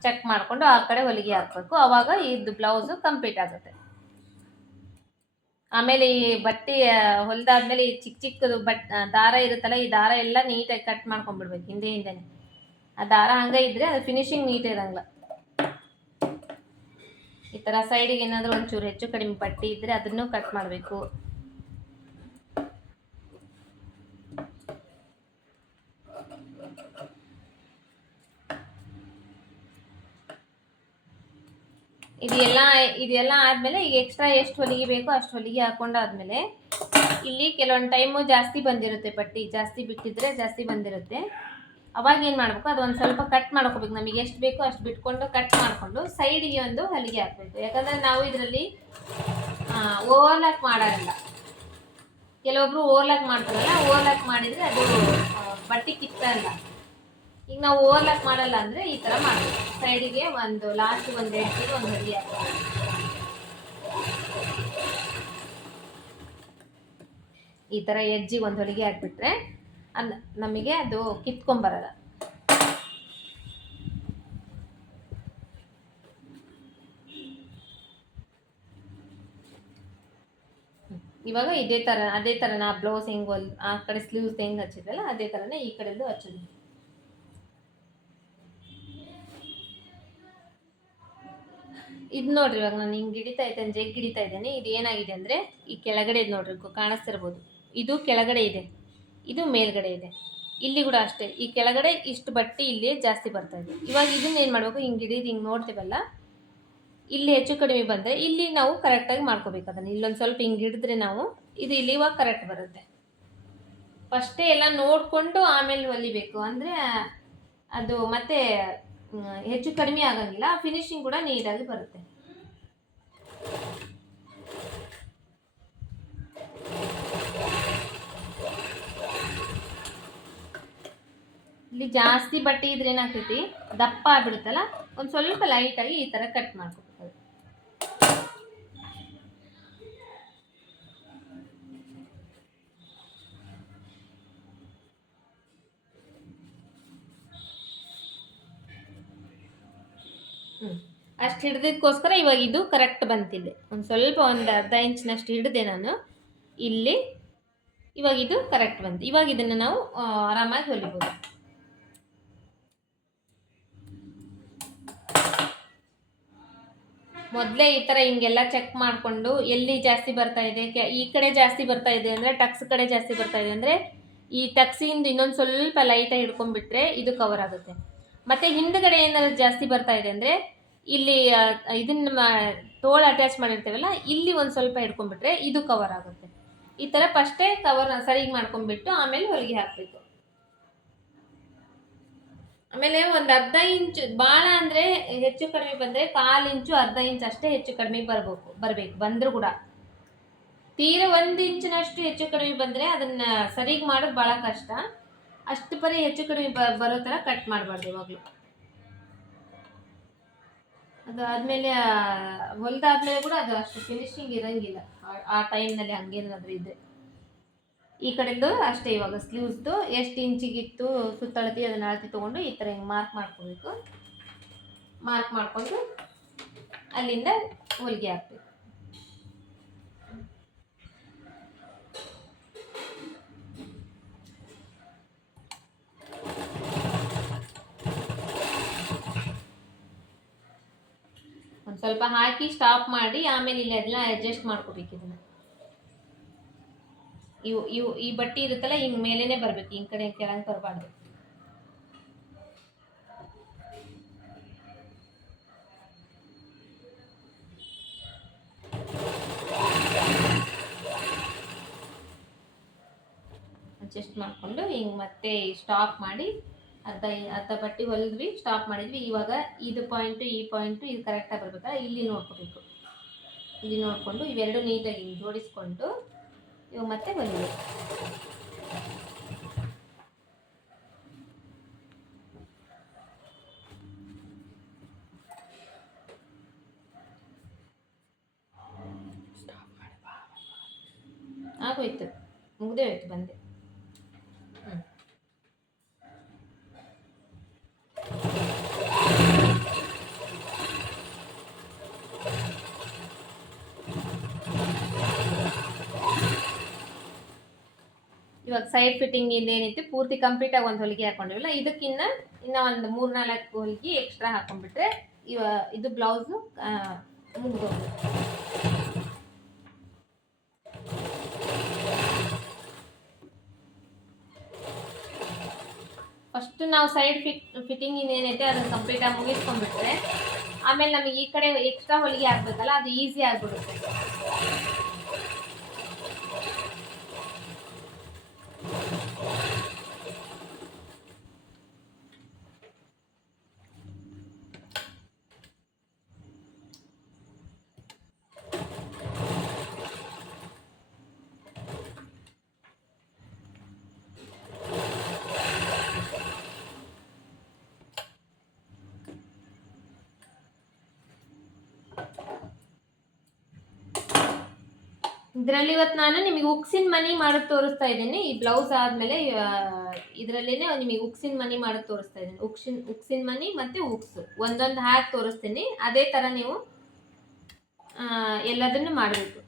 ಚೆಕ್ ಮಾಡಿಕೊಂಡು ಆ ಕಡೆ ಹೊಲಿಗೆ ಹಾಕಬೇಕು. ಆವಾಗ ಇದು ಬ್ಲೌಸು ಕಂಪ್ಲೀಟ್ ಆಗುತ್ತೆ. ಆಮೇಲೆ ಈ ಬಟ್ಟೆ ಹೊಲಿದಾದ್ಮೇಲೆ ಈ ಚಿಕ್ಕ ಚಿಕ್ಕದು ದಾರ ಇರುತ್ತಲ್ಲ, ಈ ದಾರ ಎಲ್ಲ ನೀಟಾಗಿ ಕಟ್ ಮಾಡ್ಕೊಂಡ್ಬಿಡ್ಬೇಕು ಹಿಂದೆನೇ. ಆ ದಾರ ಹಂಗೆ ಇದ್ದರೆ ಅದು ಫಿನಿಶಿಂಗ್ ನೀಟ್ ಇರಂಗಿಲ್ಲ. ಈ ಥರ ಸೈಡಿಗೆ ಏನಾದರೂ ಒಂಚೂರು ಹೆಚ್ಚು ಕಡಿಮೆ ಬಟ್ಟೆ ಇದ್ದರೆ ಅದನ್ನು ಕಟ್ ಮಾಡಬೇಕು. ಇದೆಲ್ಲ ಆದಮೇಲೆ ಈಗ ಎಕ್ಸ್ಟ್ರಾ ಎಷ್ಟು ಹೊಲಿಗೆ ಬೇಕೋ ಅಷ್ಟು ಹೊಲಿಗೆ ಹಾಕೊಂಡಾದ್ಮೇಲೆ ಇಲ್ಲಿ ಕೆಲವೊಂದು ಟೈಮು ಜಾಸ್ತಿ ಬಂದಿರುತ್ತೆ, ಬಟ್ಟೆ ಜಾಸ್ತಿ ಬಿಟ್ಟಿದ್ರೆ ಜಾಸ್ತಿ ಬಂದಿರುತ್ತೆ. ಅವಾಗ ಏನು ಮಾಡಬೇಕು, ಅದೊಂದು ಸ್ವಲ್ಪ ಕಟ್ ಮಾಡ್ಕೋಬೇಕು. ನಮಗೆ ಎಷ್ಟು ಬೇಕೋ ಅಷ್ಟು ಬಿಟ್ಕೊಂಡು ಕಟ್ ಮಾಡಿಕೊಂಡು ಸೈಡಿಗೆ ಒಂದು ಹೊಲಿಗೆ ಹಾಕಬೇಕು. ಯಾಕಂದರೆ ನಾವು ಇದರಲ್ಲಿ ಓವರ್ಲಾಕ್ ಮಾಡೋಲ್ಲ. ಕೆಲವೊಬ್ರು ಓವರ್ಲಾಕ್ ಮಾಡ್ತಾರಲ್ಲ, ಓವರ್ಲಾಕ್ ಮಾಡಿದರೆ ಅದು ಬಟ್ಟೆ ಕಿತ್ತಲ್ಲ. ಈಗ ನಾವು ಓವರ್ಲಾಕ್ ಮಾಡಲ್ಲ ಅಂದರೆ ಈ ಥರ ಮಾಡಬೇಕು. ಸೈಡಿಗೆ ಒಂದು ಲಾಸ್ಟ್ ಒಂದು ಎಡ್ಜಿಗೆ ಒಂದು ಹೊಲಿಗೆ ಹಾಕಬೇಕು. ಈ ಥರ ಎಡ್ಜಿಗೆ ಒಂದು ಹೊಲಿಗೆ ಹಾಕ್ಬಿಟ್ರೆ ನಮಗೆ ಅದು ಕಿತ್ಕೊಂಬರಲ್ಲ. ಇವಾಗ ಅದೇ ಥರ ನಾ ಬ್ಲೌಸ್ ಹೆಂಗೆ ಆ ಕಡೆ ಸ್ಲೀವ್ಸ್ ಹೆಂಗೆ ಹಚ್ಚಿದ್ರಲ್ಲ ಅದೇ ಥರನೇ ಈ ಕಡೆದು ಹಚ್ಚೋದು. ಇದು ನೋಡ್ರಿ, ಇವಾಗ ನಾನು ಹಿಂಗೆ ಹಿಡಿತಾ ಇದ್ದೇನೆ, ಜಗ್ ಹಿಡಿತಾ ಇದ್ದೇನೆ. ಇದು ಏನಾಗಿದೆ ಅಂದರೆ ಈ ಕೆಳಗಡೆ ನೋಡ್ರಿ, ಕಾಣಿಸ್ತಿರ್ಬೋದು. ಇದು ಕೆಳಗಡೆ ಇದೆ, ಇದು ಮೇಲ್ಗಡೆ ಇದೆ. ಇಲ್ಲಿ ಕೂಡ ಅಷ್ಟೇ, ಈ ಕೆಳಗಡೆ ಇಷ್ಟು ಬಟ್ಟೆ ಇಲ್ಲಿ ಜಾಸ್ತಿ ಬರ್ತಾ ಇದೆ. ಇವಾಗ ಇದನ್ನ ಏನು ಮಾಡಬೇಕು, ಹಿಂಗೆ ಹಿಡಿದು ಹಿಂಗೆ ನೋಡ್ತೀವಲ್ಲ, ಇಲ್ಲಿ ಹೆಚ್ಚು ಕಡಿಮೆ ಬಂದರೆ ಇಲ್ಲಿ ನಾವು ಕರೆಕ್ಟಾಗಿ ಮಾಡ್ಕೋಬೇಕು. ಅದನ್ನು ಇಲ್ಲೊಂದು ಸ್ವಲ್ಪ ಹಿಂಗೆ ಹಿಡಿದ್ರೆ ನಾವು ಇದು ಇಲ್ಲಿ ಇವಾಗ ಕರೆಕ್ಟ್ ಬರುತ್ತೆ. ಫಸ್ಟೇ ಎಲ್ಲ ನೋಡಿಕೊಂಡು ಆಮೇಲೆ ಹೊಲಿಬೇಕು, ಅಂದರೆ ಅದು ಮತ್ತೆ ಹೆಚ್ಚು ಕಡಿಮೆ ಆಗಂಗಿಲ್ಲ, ಫಿನಿಶಿಂಗ್ ಕೂಡ ನೀಟಾಗಿ ಬರುತ್ತೆ. ಇಲ್ಲಿ ಜಾಸ್ತಿ ಬಟ್ಟೆ ಇದ್ರೆ ಏನಾಗ್ತೈತಿ, ದಪ್ಪ ಆಗ್ಬಿಡುತ್ತಲ್ಲ, ಒಂದು ಸ್ವಲ್ಪ ಲೈಟಾಗಿ ಈ ಥರ ಕಟ್ ಮಾಡ್ಕೊಬೇಕು. ಅಷ್ಟು ಹಿಡ್ದಕ್ಕೋಸ್ಕರ ಇವಾಗ ಇದು ಕರೆಕ್ಟ್ ಬಂತಿದೆ. ಒಂದು ಸ್ವಲ್ಪ ಒಂದು ಅರ್ಧ ಇಂಚಿನಷ್ಟು ಹಿಡಿದೆ ನಾನು ಇಲ್ಲಿ. ಇವಾಗ ಇದು ಕರೆಕ್ಟ್ ಬಂತು. ಇವಾಗ ಇದನ್ನು ನಾವು ಆರಾಮಾಗಿ ಹೊಲಿಬೋದು. ಮೊದಲೇ ಈ ಥರ ಹಿಂಗೆಲ್ಲ ಚೆಕ್ ಮಾಡಿಕೊಂಡು ಎಲ್ಲಿ ಜಾಸ್ತಿ ಬರ್ತಾ ಇದೆ, ಈ ಕಡೆ ಜಾಸ್ತಿ ಬರ್ತಾ ಇದೆ ಅಂದರೆ ಟಕ್ಸ್ ಕಡೆ ಜಾಸ್ತಿ ಬರ್ತಾ ಇದೆ ಅಂದರೆ ಈ ಟಕ್ಸಿಂದ ಇನ್ನೊಂದು ಸ್ವಲ್ಪ ಲೈಟಾಗಿ ಹಿಡ್ಕೊಂಡ್ಬಿಟ್ರೆ ಇದು ಕವರ್ ಆಗುತ್ತೆ. ಮತ್ತು ಹಿಂದ್ಗಡೆ ಏನಾದ್ರು ಜಾಸ್ತಿ ಬರ್ತಾ ಇದೆ ಅಂದರೆ ಇಲ್ಲಿ ಇದನ್ನ ತೋಳು ಅಟ್ಯಾಚ್ ಮಾಡಿರ್ತೀವಲ್ಲ, ಇಲ್ಲಿ ಒಂದು ಸ್ವಲ್ಪ ಹಿಡ್ಕೊಂಡ್ಬಿಟ್ರೆ ಇದು ಕವರ್ ಆಗುತ್ತೆ. ಈ ಥರ ಫಸ್ಟೇ ಕವರ್ ಸರಿಗೆ ಮಾಡ್ಕೊಂಡ್ಬಿಟ್ಟು ಆಮೇಲೆ ಹೊಲಿಗೆ ಹಾಕಬೇಕು. ಆಮೇಲೆ ಒಂದು ಅರ್ಧ ಇಂಚು, ಭಾಳ ಅಂದರೆ ಹೆಚ್ಚು ಕಡಿಮೆ ಬಂದರೆ 1/4 ಇಂಚು ಅರ್ಧ ಇಂಚು ಅಷ್ಟೇ ಹೆಚ್ಚು ಕಡಿಮೆ ಬರಬೇಕು ಬಂದರೂ ಕೂಡ. ತೀರ 1 ಇಂಚಿನಷ್ಟು ಹೆಚ್ಚು ಕಡಿಮೆ ಬಂದರೆ ಅದನ್ನು ಸರಿಗೆ ಮಾಡೋದು ಭಾಳ ಕಷ್ಟ. ಅಷ್ಟು ಪರಿ ಹೆಚ್ಚು ಕಡಿಮೆ ಬರೋ ಥರ ಕಟ್ ಮಾಡಬಾರ್ದು ಯಾವಾಗಲೂ. ಅದಾದಮೇಲೆ ಹೊಲಿದಾದ್ಮೇಲೆ ಕೂಡ ಅದು ಅಷ್ಟು ಫಿನಿಶಿಂಗ್ ಇರೋಂಗಿಲ್ಲ ಆ ಟೈಮ್ನಲ್ಲಿ. ಹಂಗೇನಾದರೂ ಇದೆ ಈ ಕಡೆದು ಅಷ್ಟೇ. ಇವಾಗ ಸ್ಲೀವ್ಸ್ದು ಎಷ್ಟು ಇಂಚಿಗಿತ್ತು ಸುತ್ತಳತಿ ಅದನ್ನು ಅಳತಿ ತೊಗೊಂಡು ಈ ಥರ ಹಿಂಗೆ ಮಾರ್ಕ್ ಮಾಡ್ಕೋಬೇಕು. ಮಾರ್ಕ್ ಮಾಡಿಕೊಂಡು ಅಲ್ಲಿಂದ ಹೊಲಿಗೆ ಹಾಕ್ಬೇಕು. ಒಂದು ಸ್ವಲ್ಪ ಹಾಕಿ ಸ್ಟಾಪ್ ಮಾಡಿ ಆಮೇಲೆ ಇಲ್ಲಿ ಎಲ್ಲ ಅಡ್ಜಸ್ಟ್ ಮಾಡ್ಕೋಬೇಕು. ಇದನ್ನು ಈ ಬಟ್ಟೆ ಇರುತ್ತಲ್ಲ ಹಿಂಗೆ ಮೇಲೇನೆ ಬರಬೇಕು, ಹಿಂಗೆ ಕಡೆ ಕೆಳಗೆ ಬರಬಾರ್ದು. ಅಡ್ಜಸ್ಟ್ ಮಾಡಿಕೊಂಡು ಹಿಂಗೆ ಮತ್ತೆ ಸ್ಟಾಪ್ ಮಾಡಿ ಅರ್ಧ ಬಟ್ಟೆ ಹೊಲಿದ್ವಿ, ಸ್ಟಾಪ್ ಮಾಡಿದ್ವಿ. ಇವಾಗ ಇದು ಪಾಯಿಂಟು ಈ ಪಾಯಿಂಟು ಇದು ಕರೆಕ್ಟಾಗಿ ಬರ್ಬೇಕಾ ಇಲ್ಲಿ ನೋಡ್ಕೋಬೇಕು. ಇಲ್ಲಿ ನೋಡಿಕೊಂಡು ಇವೆರಡು ನೀಟಾಗಿ ಹಿಂಗೆ ಜೋಡಿಸ್ಕೊಂಡು ಇವಾಗ ಮತ್ತೆ ಹೊಲಿಬೇಕು. ಆಗೋಯ್ತು, ಮುಗ್ದೇ ಹೋಯ್ತು, ಬಂದೆ. ಇವಾಗ ಸೈಡ್ ಫಿಟ್ಟಿಂಗ್ ಏನಿತ್ತು ಪೂರ್ತಿ ಕಂಪ್ಲೀಟಾಗಿ ಒಂದು ಹೊಲಿಗೆ ಹಾಕೊಂಡಿವಲ್ಲ, ಇದಕ್ಕಿನ್ನ ಒಂದು 3-4 ಹೊಲಿಗೆ ಎಕ್ಸ್ಟ್ರಾ ಹಾಕೊಂಡ್ಬಿಟ್ರೆ ಇದು ಬ್ಲೌಸು ಮುಗಿದೋಗುತ್ತೆ. ಫಸ್ಟ್ ನಾವು ಸೈಡ್ ಫಿಟ್ಟಿಂಗ್ ಇನ್ನೇನೈತೆ ಅದನ್ನು ಕಂಪ್ಲೀಟಾಗಿ ಮುಗಿಸ್ಕೊಂಡ್ಬಿಟ್ರೆ ಆಮೇಲೆ ನಮಗೆ ಈ ಕಡೆ ಎಕ್ಸ್ಟ್ರಾ ಹೊಲಿಗೆ ಹಾಕ್ಬೇಕಲ್ಲ, ಅದು ಈಸಿ ಆಗಿಬಿಡುತ್ತೆ. ಇದರಲ್ಲಿ ಇವತ್ತು ನಾನು ನಿಮಗೆ ಉಕ್ಸಿನ ಮನಿ ಮಾಡೋದು ತೋರಿಸ್ತಾ ಇದ್ದೀನಿ. ಈ ಬ್ಲೌಸ್ ಆದಮೇಲೆ ಇದರಲ್ಲೇ ನಿಮಗೆ ಉಕ್ಸಿನ ಮನಿ ಮಾಡೋದು ತೋರಿಸ್ತಾ ಇದ್ದೀನಿ. ಉಕ್ಸಿನ ಮನಿ ಮತ್ತು ಉಕ್ಸ್ ಒಂದೊಂದು ಹಾಕಿ ತೋರಿಸ್ತೀನಿ. ಅದೇ ಥರ ನೀವು ಎಲ್ಲದನ್ನು ಮಾಡಬೇಕು.